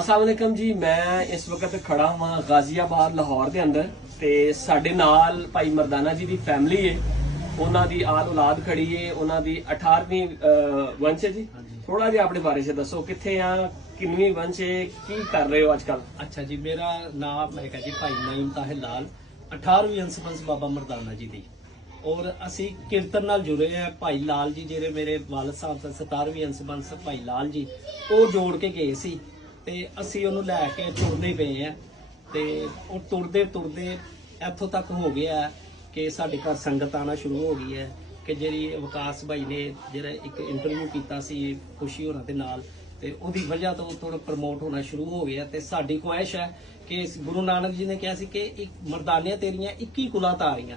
ਅਸਲਾਮੁਅਲੈਕਮ ਜੀ ਮੈਂ ਇਸ ਵਕਤ ਖੜਾ ਹਾਂ ਗਾਜ਼ੀਆਬਾਦ ਲਾਹੌਰ ਦੇ ਅੰਦਰ ਤੇ ਸਾਡੇ ਨਾਲ ਭਾਈ ਮਰਦਾਨਾ ਜੀ ਦੀ ਫੈਮਿਲੀ ਹੈ ਉਹਨਾਂ ਦੀ ਆਲ ਔਲਾਦ ਖੜੀ ਹੈ ਉਹਨਾਂ ਦੀ 18ਵੀਂ ਅਹ, ਵੰਸ਼ ਹੈ ਜੀ। ਥੋੜਾ ਜਿਹਾ ਆਪਣੇ ਬਾਰੇ 'ਚ ਦੱਸੋ ਕਿੱਥੇ ਆ ਕਿੰਨਵੀਂ ਵੰਸ਼ ਹੈ ਕੀ ਕਰ ਰਹੇ ਹੋ ਅੱਜ ਕੱਲ ਅੱਛਾ ਜੀ ਮੇਰਾ ਨਾਮ ਹੈਗਾ ਜੀ ਭਾਈ ਨਈਮ ਤਾਹਿਰ ਲਾਲ 18ਵੀਂ ਅੰਸਬੰਸ ਬਾਬਾ ਮਰਦਾਨਾ ਜੀ ਦੀ। ਔਰ ਅਸੀਂ ਕੀਰਤਨ ਨਾਲ ਜੁੜੇ ਆ ਭਾਈ ਲਾਲ ਜੀ ਜਿਹੜੇ ਮੇਰੇ ਵਾਲਦ ਸਾਹਿਬ ਦਾ 17ਵੀਂ ਅੰਸਬੰਸ ਭਾਈ ਲਾਲ ਜੀ ਉਹ ਜੋੜ ਕੇ ਗਏ ਸੀ। ਤੇ ਅਸੀਂ ਉਹਨੂੰ ਲੈ ਕੇ ਤੁਰਦੇ ਪਏ ਆ ਤੇ ਉਹ ਤੁਰਦੇ ਤੁਰਦੇ ਇੱਥੋਂ ਤੱਕ ਹੋ ਗਿਆ ਕਿ ਸਾਡੇ ਘਰ ਸੰਗਤ ਆਣਾ ਸ਼ੁਰੂ ਹੋ ਗਈ ਹੈ ਕਿ ਜਿਹੜੀ ਵਿਕਾਸ ਭਾਈ ਨੇ ਜਿਹੜਾ ਇੱਕ ਇੰਟਰਵਿਊ ਕੀਤਾ ਸੀ ਖੁਸ਼ੀ ਹੋਰਾਂ ਦੇ ਨਾਲ ਤੇ ਉਹਦੀ ਵਜ੍ਹਾ ਤੋਂ ਥੋੜਾ ਪ੍ਰਮੋਟ ਹੋਣਾ ਸ਼ੁਰੂ ਹੋ ਗਿਆ ਤੇ ਸਾਡੀ ਖੁਆਇਸ਼ ਹੈ ਕਿ ਗੁਰੂ ਨਾਨਕ ਜੀ ਨੇ ਕਿਹਾ ਸੀ ਕਿ ਇੱਕ ਮਰਦਾਨੀਆਂ ਤੇਰੀਆਂ 21 ਕੁਲਾ ਤਾਂ ਆ ਰਹੀਆਂ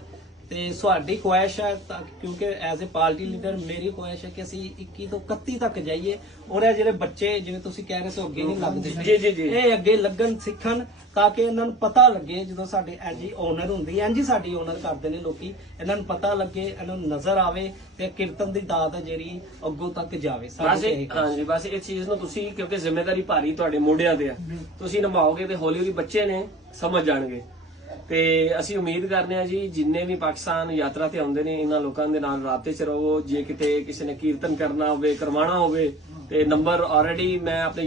ਤੇ ਸਾਡੀ ਖੁਆਇਸ਼ ਹੈ ਤਾਂ ਕਿਉਂਕਿ ਐਜ਼ ਅ ਪਾਰਟੀ ਲੀਡਰ ਮੇਰੀ ਖੁਆਇਸ਼ ਹੈ ਕਿ ਅਸੀਂ 21 ਤੋਂ 31 ਤੱਕ ਜਾਈਏ ਔਰ ਇਹ ਜਿਹੜੇ ਬੱਚੇ ਜਿਵੇਂ ਤੁਸੀਂ ਕਹਿ ਰਹੇ ਸੀ ਅੱਗੇ ਨਹੀਂ ਲੱਗਦੇ ਜੀ, ਜੀ, ਜੀ। ਇਹ ਅੱਗੇ ਲੱਗਣ ਸਿੱਖਣ ਤਾਂ ਕਿ ਇਹਨਾਂ ਨੂੰ ਪਤਾ ਲੱਗੇ ਜਦੋਂ ਸਾਡੇ ਐਨਜੀ ਓਨਰ ਹੁੰਦੀ ਐਨਜੀ ਸਾਡੀ ਓਨਰ ਕਰਦੇ ਨੇ ਲੋਕੀ ਇਹਨਾਂ ਨੂੰ ਪਤਾ ਲੱਗੇ ਇਹਨਾਂ ਨੂੰ ਨਜ਼ਰ ਆਵੇ ਤੇ ਕੀਰਤਨ ਦੀ ਦਾਤ ਹੈ ਜਿਹੜੀ ਅੱਗੋਂ ਤੱਕ ਜਾਵੇ। ਬਸ ਸਾਡੇ ਇਹ- ਹਾਂਜੀ ਬਸ ਇਹ ਚੀਜ਼ ਨੂੰ ਤੁਸੀਂ ਕਿਉਂਕਿ ਜ਼ਿੰਮੇਵਾਰੀ ਭਾਰੀ ਤੁਹਾਡੇ ਮੋਢਿਆਂ ਤੇ ਆ। ਤੁਸੀਂ ਨਿਭਾਓਗੇ ਤੇ ਹੌਲੀ ਹੌਲੀ ਬੱਚੇ ਨੇ ਸਮਝ ਜਾਣਗੇ। ਤੇ ਅਸੀਂ ਉਮੀਦ ਕਰਦੇ ਹਾਂ ਜੀ, ਜਿੰਨੇ ਵੀ ਪਾਕਿਸਤਾਨ ਯਾਤਰਾ ਤੇ ਆਉਂਦੇ ਨੇ, ਇਹਨਾਂ ਲੋਕਾਂ ਦੇ ਨਾਲ ਰਾਬਤੇ 'ਚ ਰਹੋ। ਜੇ ਕਿਤੇ ਕਿਸੇ ਨੇ ਕੀਰਤਨ ਕਰਨਾ ਹੋਵੇ, ਕਰਵਾਉਣਾ ਹੋਵੇ, ਤੇ ਨੰਬਰ ਆਲਰੇਡੀ ਮੈਂ ਆਪਣੇ